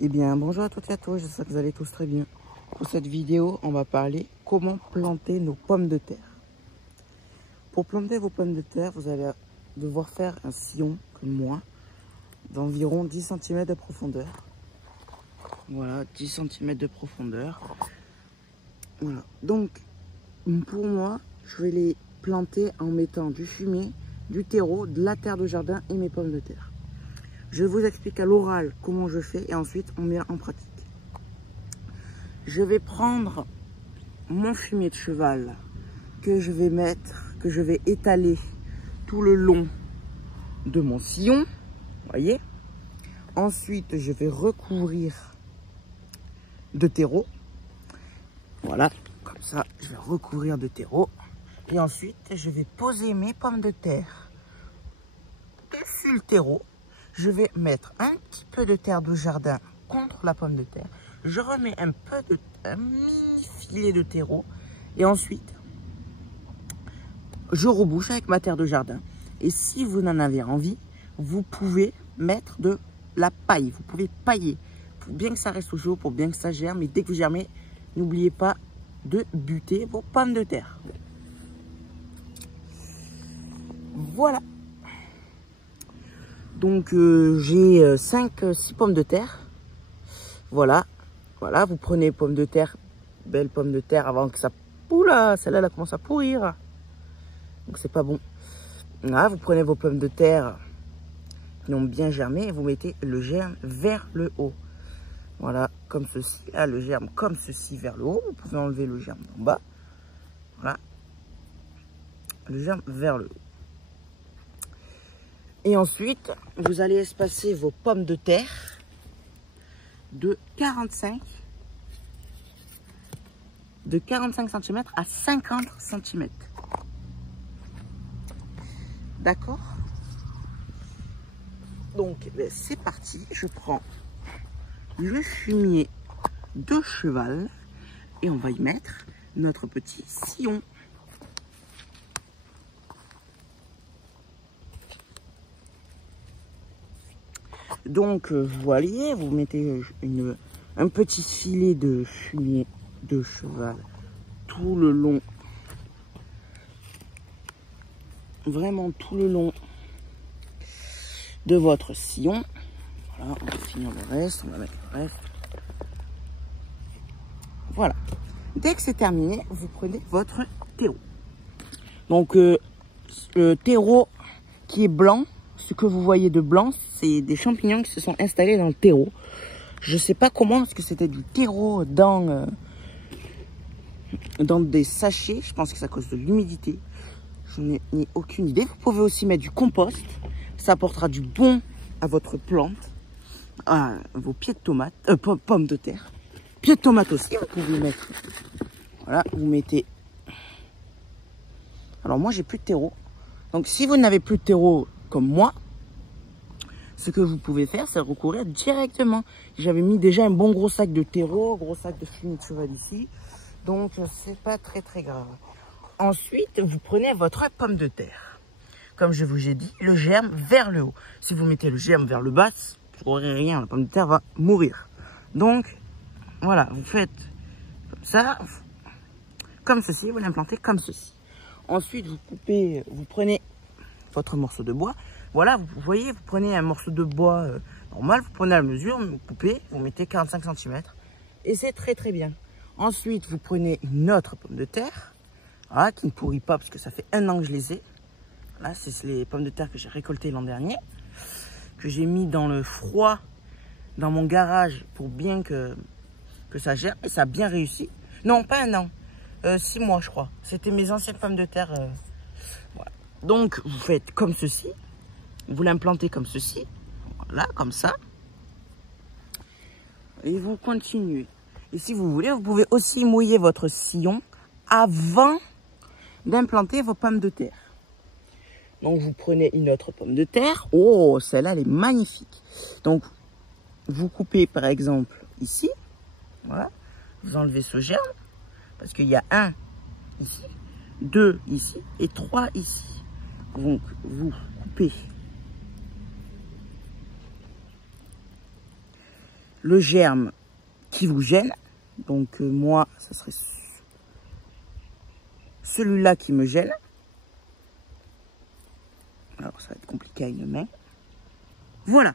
Eh bien, bonjour à toutes et à tous, j'espère que vous allez tous très bien. Pour cette vidéo, on va parler comment planter nos pommes de terre. Pour planter vos pommes de terre, vous allez devoir faire un sillon, comme moi, d'environ 10 cm de profondeur. Voilà, 10 cm de profondeur. Voilà, donc, pour moi, je vais les planter en mettant du fumier, du terreau, de la terre de jardin et mes pommes de terre. Je vous explique à l'oral comment je fais et ensuite on met en pratique. Je vais prendre mon fumier de cheval que je vais mettre, que je vais étaler tout le long de mon sillon, voyez. Ensuite, je vais recouvrir de terreau. Voilà, comme ça, je vais recouvrir de terreau. Et ensuite, je vais poser mes pommes de terre dessus le terreau. Je vais mettre un petit peu de terre de jardin contre la pomme de terre. Je remets un mini filet de terreau. Et ensuite, je rebouche avec ma terre de jardin. Et si vous en avez envie, vous pouvez mettre de la paille. Vous pouvez pailler pour bien que ça reste au chaud, pour bien que ça germe. Et dès que vous germez, n'oubliez pas de buter vos pommes de terre. Voilà. Donc j'ai 5-6 pommes de terre. Voilà. Voilà, vous prenez les pommes de terre, belles pommes de terre avant que ça... Oula, celle-là elle commence à pourrir. Donc c'est pas bon. Là, vous prenez vos pommes de terre qui ont bien germé et vous mettez le germe vers le haut. Voilà, comme ceci. Là, le germe comme ceci vers le haut. Vous pouvez enlever le germe en bas. Voilà. Le germe vers le haut. Et ensuite, vous allez espacer vos pommes de terre de 45 cm à 50 cm. D'accord? Donc, c'est parti. Je prends le fumier de cheval et on va y mettre notre petit sillon. Donc, voilier, vous mettez un petit filet de fumier de cheval tout le long, vraiment tout le long de votre sillon. Voilà, on va finir le reste, on va mettre le reste. Voilà. Dès que c'est terminé, vous prenez votre terreau. Donc, le terreau qui est blanc, ce que vous voyez de blanc, c'est des champignons qui se sont installés dans le terreau. Je sais pas comment, parce que c'était du terreau dans des sachets. Je pense que c'est à cause de l'humidité. Je n'ai aucune idée. Vous pouvez aussi mettre du compost. Ça apportera du bon à votre plante, à vos pieds de tomates, pommes de terre. Pieds de tomates aussi, vous pouvez mettre. Voilà, vous mettez. Alors moi, j'ai plus de terreau. Donc si vous n'avez plus de terreau comme moi, ce que vous pouvez faire, c'est recourir directement. J'avais mis déjà un bon gros sac de terreau, gros sac de fumier de cheval ici. Donc, c'est pas très grave. Ensuite, vous prenez votre pomme de terre. Comme je vous ai dit, le germe vers le haut. Si vous mettez le germe vers le bas, vous n'aurez rien. La pomme de terre va mourir. Donc, voilà, vous faites comme ça, comme ceci, vous l'implantez comme ceci. Ensuite, vous prenez votre morceau de bois. Voilà, vous voyez, vous prenez un morceau de bois normal, vous prenez la mesure, vous coupez, vous mettez 45 cm. Et c'est très bien. Ensuite, vous prenez une autre pomme de terre, voilà, qui ne pourrit pas parce que ça fait 1 an que je les ai. Là, c'est les pommes de terre que j'ai récoltées l'an dernier, que j'ai mis dans le froid, dans mon garage, pour bien que ça germe. Et ça a bien réussi. Non, pas 1 an, 6 mois je crois. C'était mes anciennes pommes de terre. Voilà. Donc, vous faites comme ceci. Vous l'implantez comme ceci. Voilà, comme ça. Et vous continuez. Et si vous voulez, vous pouvez aussi mouiller votre sillon avant d'implanter vos pommes de terre. Donc, vous prenez une autre pomme de terre. Oh, celle-là, elle est magnifique. Donc, vous coupez, par exemple, ici. Voilà. Vous enlevez ce germe. Parce qu'il y a 1 ici, 2 ici et 3 ici. Donc, vous coupez le germe qui vous gêne. Donc moi, ça serait celui-là qui me gêne. Alors ça va être compliqué à une main. Voilà.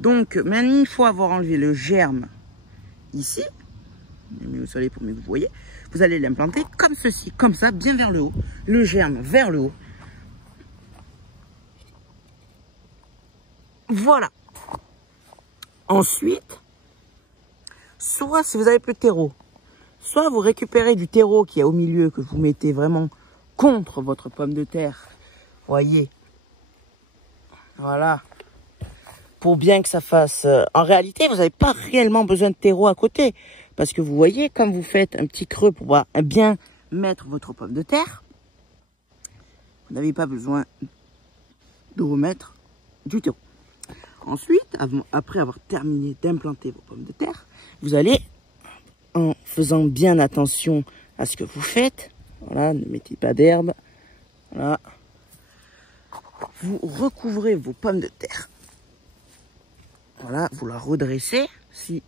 Donc maintenant, une fois avoir enlevé le germe ici, mieux au soleil pour mieux que vous voyez, vous allez l'implanter comme ceci, comme ça, bien vers le haut. Le germe vers le haut. Voilà. Ensuite, soit si vous avez plus de terreau, soit vous récupérez du terreau qui est au milieu, que vous mettez vraiment contre votre pomme de terre. Voyez. Voilà. Pour bien que ça fasse... en réalité, vous n'avez pas réellement besoin de terreau à côté. Parce que vous voyez, comme vous faites un petit creux pour pouvoir bien mettre votre pomme de terre, vous n'avez pas besoin de remettre du terreau. Ensuite, après avoir terminé d'implanter vos pommes de terre, vous allez, en faisant bien attention à ce que vous faites, voilà, ne mettez pas d'herbe, voilà, vous recouvrez vos pommes de terre. Voilà, vous la redressez si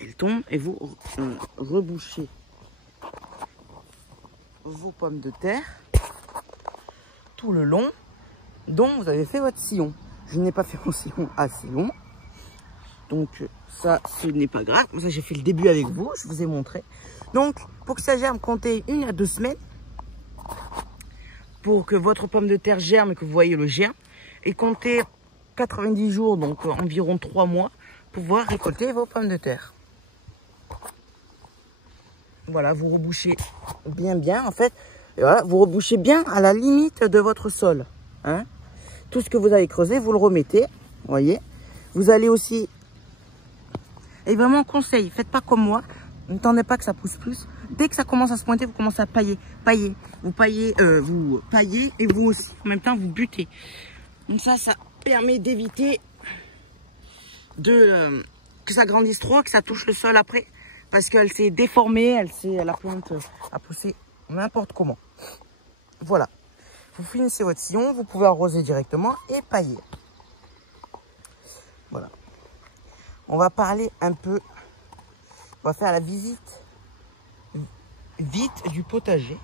elle tombe et vous rebouchez vos pommes de terre tout le long dont vous avez fait votre sillon. Je n'ai pas fait mon sillon assez long, donc ça ce n'est pas grave. Comme ça j'ai fait le début avec vous, je vous ai montré. Donc pour que ça germe, comptez 1 à 2 semaines pour que votre pomme de terre germe et que vous voyez le germe, et comptez 90 jours, donc environ 3 mois, pour pouvoir récolter vos pommes de terre. Voilà, vous rebouchez bien en fait. Et voilà, vous rebouchez bien à la limite de votre sol. Hein. Tout ce que vous avez creusé, vous le remettez. Voyez. Vous allez aussi... Et vraiment, conseil, faites pas comme moi. N'attendez pas que ça pousse plus. Dès que ça commence à se pointer, vous commencez à pailler. Vous paillez et vous aussi. En même temps, vous butez. Donc ça permet d'éviter que ça grandisse trop, que ça touche le sol après. Parce qu'elle s'est déformée, la plante a poussé n'importe comment. Voilà. Vous finissez votre sillon, vous pouvez arroser directement et pailler. Voilà. On va parler un peu, on va faire la visite vite du potager.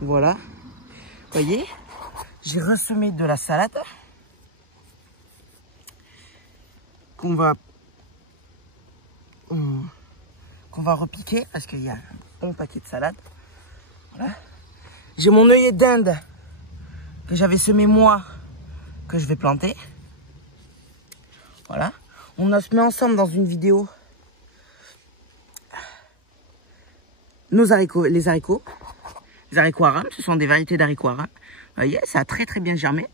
Voilà. Vous voyez, j'ai ressemé de la salade qu'on va repiquer parce qu'il y a un bon paquet de salade. Voilà. J'ai mon œillet d'Inde que j'avais semé moi, que je vais planter. Voilà. On a semé ensemble dans une vidéo nos haricots, les haricots aram. Ce sont des variétés d'haricots aram. Vous voyez, ça a très bien germé.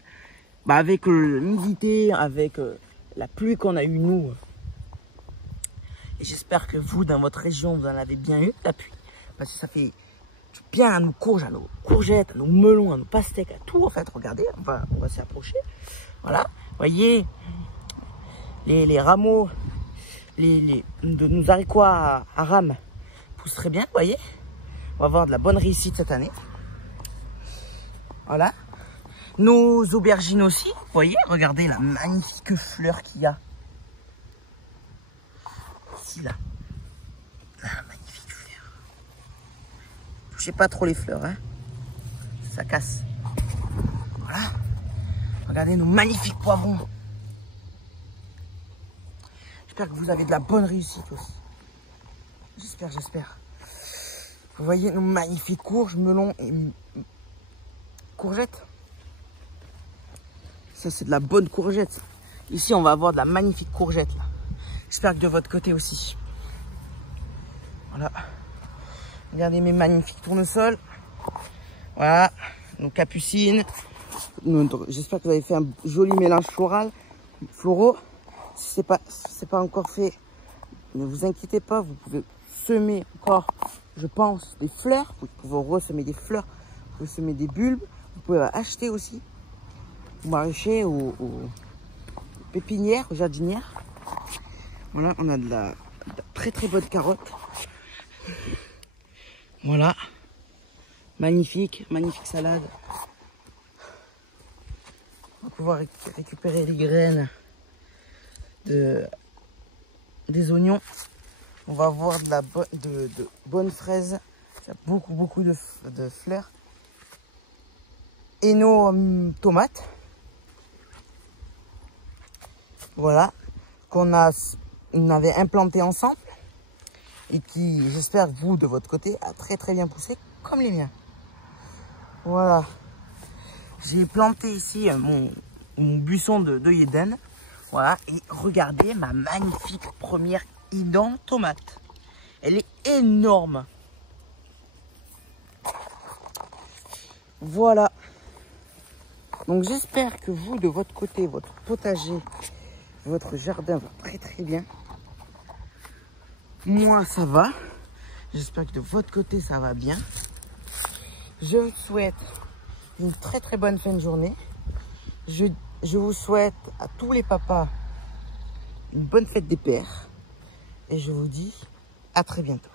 Bah, avec l'humidité, avec la pluie qu'on a eue nous. Et j'espère que vous, dans votre région, vous en avez bien eu, la pluie. Parce que ça fait bien à nos courges, à nos courgettes, à nos melons, à nos pastèques, à tout en fait. Regardez, on va s'y approcher. Voilà, voyez, les rameaux de nos haricots aram poussent très bien, voyez. On va avoir de la bonne réussite cette année. Voilà. Nos aubergines aussi, vous voyez, regardez la magnifique fleur qu'il y a. Ici, là. Ah, magnifique fleur. Touchez pas trop les fleurs, hein. Ça casse. Voilà. Regardez nos magnifiques poivrons. J'espère que vous avez de la bonne réussite aussi. J'espère. Vous voyez nos magnifiques courges, melons et courgettes. Ça, c'est de la bonne courgette. Ici, on va avoir de la magnifique courgette. J'espère que de votre côté aussi. Voilà. Regardez mes magnifiques tournesols. Voilà. Nos capucines. J'espère que vous avez fait un joli mélange floraux. Si c'est pas encore fait, ne vous inquiétez pas. Vous pouvez semer encore, je pense, des fleurs. Vous pouvez ressemer des fleurs. Vous pouvez semer des bulbes. Vous pouvez acheter aussi au maraîcher, aux pépinières, aux jardinières. Voilà, on a de la très bonne carotte. Voilà. Magnifique salade. On va pouvoir récupérer les graines des oignons. On va avoir de bonnes fraises. Il y a beaucoup de fleurs. Et nos tomates. Voilà. On avait implanté ensemble. Et qui, j'espère, vous, de votre côté, a très bien poussé, comme les miens. Voilà. J'ai planté ici mon buisson de Eden. Voilà. Et regardez ma magnifique première Eden tomate. Elle est énorme. Voilà. Donc j'espère que vous, de votre côté, votre potager, votre jardin va très bien. Moi, ça va. J'espère que de votre côté, ça va bien. Je vous souhaite une très bonne fin de journée. Je vous souhaite à tous les papas une bonne fête des pères. Et je vous dis à très bientôt.